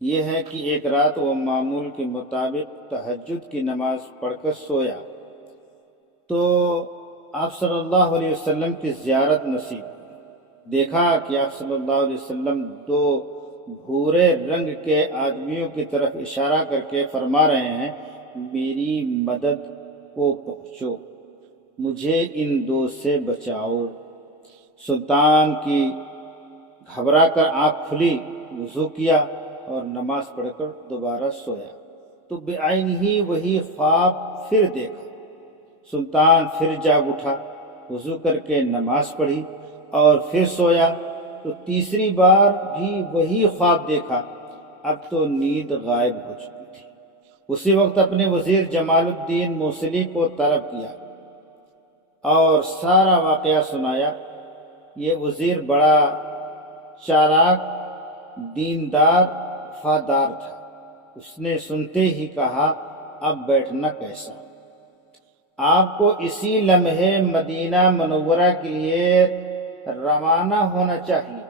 یہ ہے کہ ایک رات وہ معمول کے مطابق تہجد کی نماز پڑھ کر سویا تو آپ صلی اللہ علیہ وسلم کی زیارت نصیب ہوئی۔ دیکھا کہ آپ صلی اللہ علیہ وسلم دو بھورے رنگ کے آدمیوں کی طرف اشارہ کر کے فرما رہے ہیں، میری مدد کو پہنچو، مجھے ان دو سے بچاؤ۔ سلطان کی گھبرا کر آنکھ کھلی، وضو کیا اور نماز پڑھ کر دوبارہ سویا تو بعین ہی وہی خواب پھر دیکھا۔ سلطان پھر جاگ اٹھا، وضو کر کے نماز پڑھی اور پھر سویا تو تیسری بار بھی وہی خواب دیکھا۔ اب تو نیند غائب ہو چکی تھی۔ اسی وقت اپنے وزیر جمال الدین موصلی کو طلب کیا اور سارا واقعہ سنایا۔ یہ وزیر بڑا چالاک، دیندار، وفادار تھا۔ اس نے سنتے ہی کہا، اب بیٹھنا کیسا؟ آپ کو اسی لمحے مدینہ منورہ کے لیے روانہ ہونا چاہیے،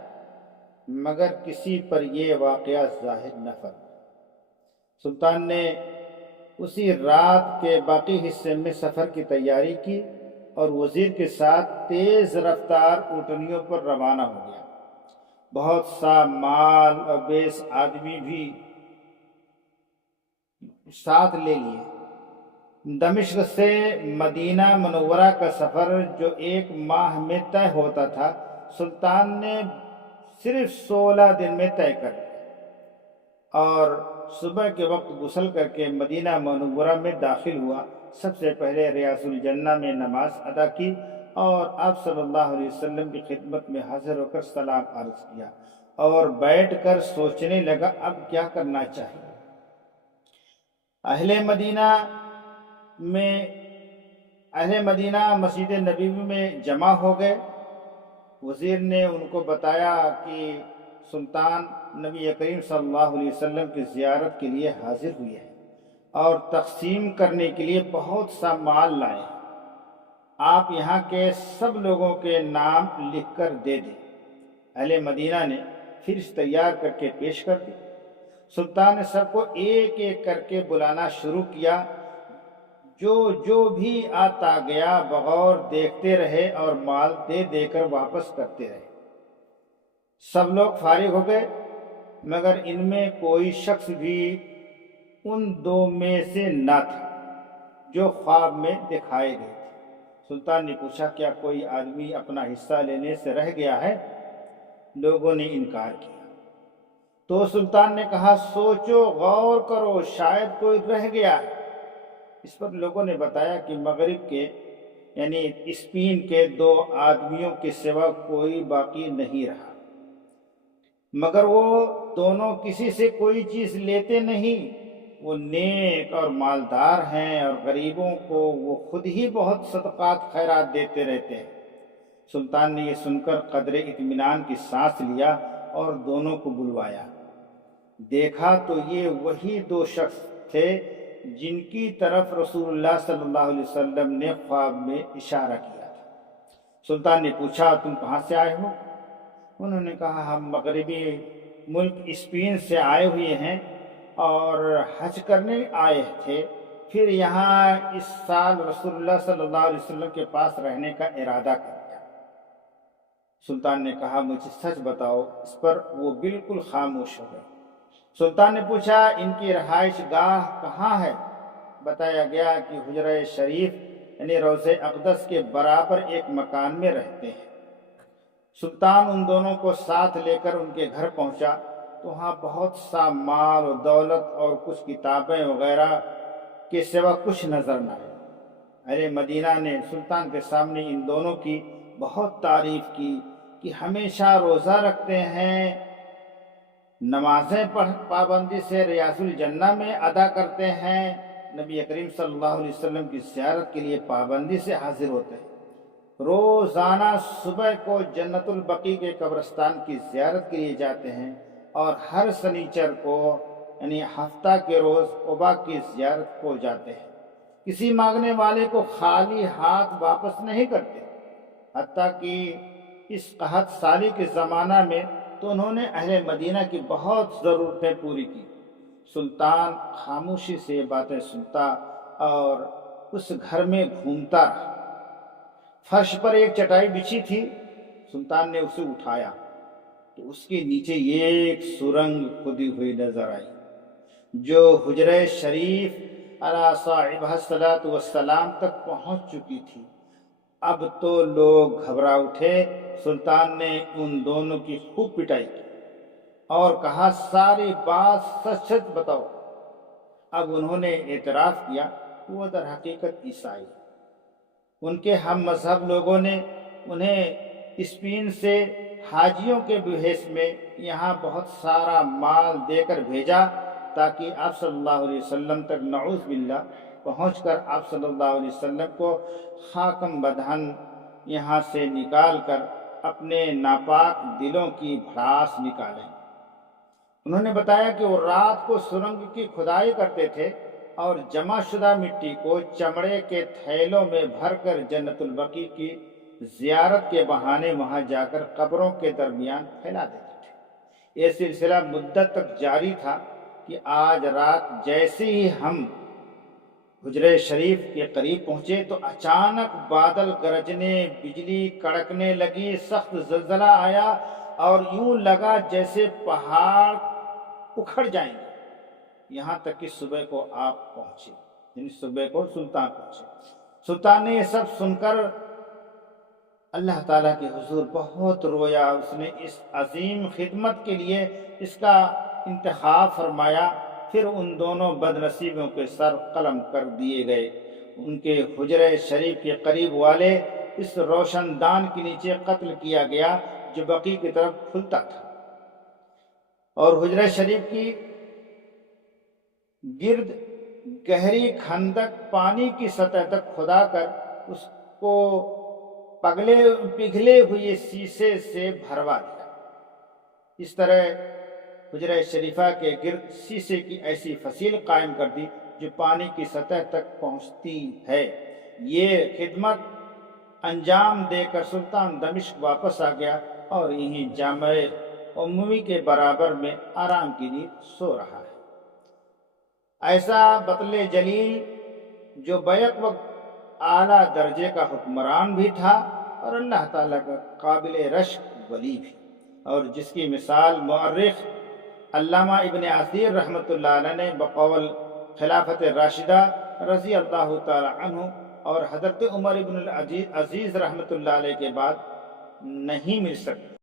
مگر کسی پر یہ واقعہ ظاہر نہ فرمائے۔ سلطان نے اسی رات کے باقی حصے میں سفر کی تیاری کی اور وزیر کے ساتھ تیز رفتار اونٹنیوں پر روانہ ہو گیا۔ بہت سا مال اور بیس آدمی بھی ساتھ لے لیے۔ دمشق سے مدینہ منورہ کا سفر جو 1 ماہ میں طے ہوتا تھا، سلطان نے صرف 16 دن میں طے کر لیا اور صبح کے وقت غسل کر کے مدینہ منورہ میں داخل ہوا۔ سب سے پہلے ریاض الجنہ میں نماز ادا کی اور آپ صلی اللہ علیہ وسلم کی خدمت میں حاضر ہو کر سلام عرض کیا اور بیٹھ کر سوچنے لگا اب کیا کرنا چاہیے۔ اہل مدینہ مسجد نبوی میں جمع ہو گئے۔ وزیر نے ان کو بتایا کہ سلطان نبی کریم صلی اللہ علیہ وسلم کی زیارت کے لیے حاضر ہوئے ہیں اور تقسیم کرنے کے لیے بہت سا مال لائے ہیں۔ آپ یہاں کے سب لوگوں کے نام لکھ کر دے دیں۔ اہل مدینہ نے فہرست تیار کر کے پیش کر دی۔ سلطان نے سب کو ایک ایک کر کے بلانا شروع کیا۔ جو بھی آتا گیا بغور دیکھتے رہے اور مال دے دے کر واپس کرتے رہے۔ سب لوگ فارغ ہو گئے، مگر ان میں کوئی شخص بھی ان 2 میں سے نہ تھا جو خواب میں دکھائے گئے تھے۔ سلطان نے پوچھا، کیا کوئی آدمی اپنا حصہ لینے سے رہ گیا ہے؟ لوگوں نے انکار کیا۔ تو سلطان نے کہا، سوچو، غور کرو، شاید کوئی رہ گیا ہے۔ اس پر لوگوں نے بتایا کہ مغرب کے یعنی اسپین کے 2 آدمیوں کے سوا کوئی باقی نہیں رہا، مگر وہ دونوں کسی سے کوئی چیز لیتے نہیں۔ وہ نیک اور مالدار ہیں اور غریبوں کو وہ خود ہی بہت صدقات خیرات دیتے رہتے ہیں۔ سلطان نے یہ سن کر قدر اطمینان کی سانس لیا اور دونوں کو بلوایا۔ دیکھا تو یہ وہی 2 شخص تھے جن کی طرف رسول اللہ صلی اللہ علیہ وسلم نے خواب میں اشارہ کیا تھا۔ سلطان نے پوچھا، تم کہاں سے آئے ہو؟ انہوں نے کہا، ہم مغربی ملک اسپین سے آئے ہوئے ہیں اور حج کرنے آئے تھے، پھر یہاں اس سال رسول اللہ صلی اللہ علیہ وسلم کے پاس رہنے کا ارادہ کر لیا۔ سلطان نے کہا، مجھے سچ بتاؤ۔ اس پر وہ بالکل خاموش ہو گئے۔ سلطان نے پوچھا، ان کی رہائش گاہ کہاں ہے؟ بتایا گیا کہ حجرہ شریف یعنی روضہ اقدس کے برابر ایک مکان میں رہتے ہیں۔ سلطان ان دونوں کو ساتھ لے کر ان کے گھر پہنچا تو وہاں بہت سا مال و دولت اور کچھ کتابیں وغیرہ کے سوا کچھ نظر نہ آیا۔ اہل مدینہ نے سلطان کے سامنے ان دونوں کی بہت تعریف کی کہ ہمیشہ روزہ رکھتے ہیں، نمازیں پابندی سے ریاض الجنہ میں ادا کرتے ہیں، نبی کریم صلی اللہ علیہ وسلم کی زیارت کے لیے پابندی سے حاضر ہوتے ہیں، روزانہ صبح کو جنت البقیع کے قبرستان کی زیارت کے لیے جاتے ہیں اور ہر سنیچر کو یعنی ہفتہ کے روز قباء کی زیارت کو جاتے ہیں۔ کسی مانگنے والے کو خالی ہاتھ واپس نہیں کرتے، حتیٰ کہ اس قحط سالی کے زمانہ میں تو انہوں نے اہل مدینہ کی بہت ضرورتیں پوری کی۔ سلطان خاموشی سے یہ باتیں سنتا اور اس گھر میں گھومتا رہا۔ فرش پر ایک چٹائی بچھی تھی، سلطان نے اسے اٹھایا تو اس کے نیچے ایک سرنگ کھدی ہوئی نظر آئی جو حجرہ شریف علی صاحبہ الصلاۃ والسلام تک پہنچ چکی تھی۔ اب تو لوگ گھبرا اٹھے۔ سلطان نے ان دونوں کی خوب پٹائی کی اور کہا ساری بات سچ سچ بتاؤ۔ اب انہوں نے اعتراف کیا کہ وہ در حقیقت عیسائی۔ ان کے ہم مذہب لوگوں نے انہیں اسپین سے حاجیوں کے بحیث میں یہاں بہت سارا مال دے کر بھیجا تاکہ آپ صلی اللہ علیہ وسلم تک نعوذ باللہ پہنچ کر آپ صلی اللہ علیہ وسلم کو خاکم بدہن یہاں سے نکال کر اپنے ناپاک دلوں کی بھڑاس نکالیں۔ انہوں نے بتایا کہ وہ رات کو سرنگ کی کھدائی کرتے تھے اور جمع شدہ مٹی کو چمڑے کے تھیلوں میں بھر کر جنت البقیع کی زیارت کے بہانے وہاں جا کر قبروں کے درمیان پھیلا دیتے تھے۔ یہ سلسلہ مدت تک جاری تھا کہ آج رات جیسے ہی ہم حجرہ شریف کے قریب پہنچے تو اچانک بادل گرجنے، بجلی کڑکنے لگی، سخت زلزلہ آیا اور یوں لگا جیسے پہاڑ اکھڑ جائیں گے، یہاں تک کہ صبح کو آپ پہنچے، یعنی صبح کو سلطان پہنچے۔ سلطان نے یہ سب سن کر اللہ تعالیٰ کے حضور بہت رویا۔ اس نے اس عظیم خدمت کے لیے اس کا انتخاب فرمایا۔ پھر ان دونوں بد نصیبوں کے سر قلم کر دیے گئے۔ ان کے حجرہ شریف کے قریب والے اس روشن دان کے نیچے قتل کیا گیا جو بقیع کی طرف کھلتا تھا، اور حجرہ شریف کی گرد گہری کھندک پانی کی سطح تک کھدا کر اس کو پگھلے ہوئے سیسے سے بھروا دیا۔ اس طرح حجرہ شریفہ کے گرد سیسے کی ایسی فصیل قائم کر دی جو پانی کی سطح تک پہنچتی ہے۔ یہ خدمت انجام دے کر سلطان دمشق واپس آ گیا اور یہیں جامع اموی کے برابر میں آرام کی نیند سو رہا ہے۔ ایسا بطل جلیل جو بیک وقت اعلیٰ درجے کا حکمران بھی تھا اور اللہ تعالیٰ کا قابل رشک ولی بھی، اور جس کی مثال مورخ علامہ ابن اثیر رحمۃ اللہ علیہ نے بقول خلافت راشدہ رضی اللہ تعالی عنہ اور حضرت عمر ابن العزیز رحمۃ اللہ علیہ کے بعد نہیں مل سکتی۔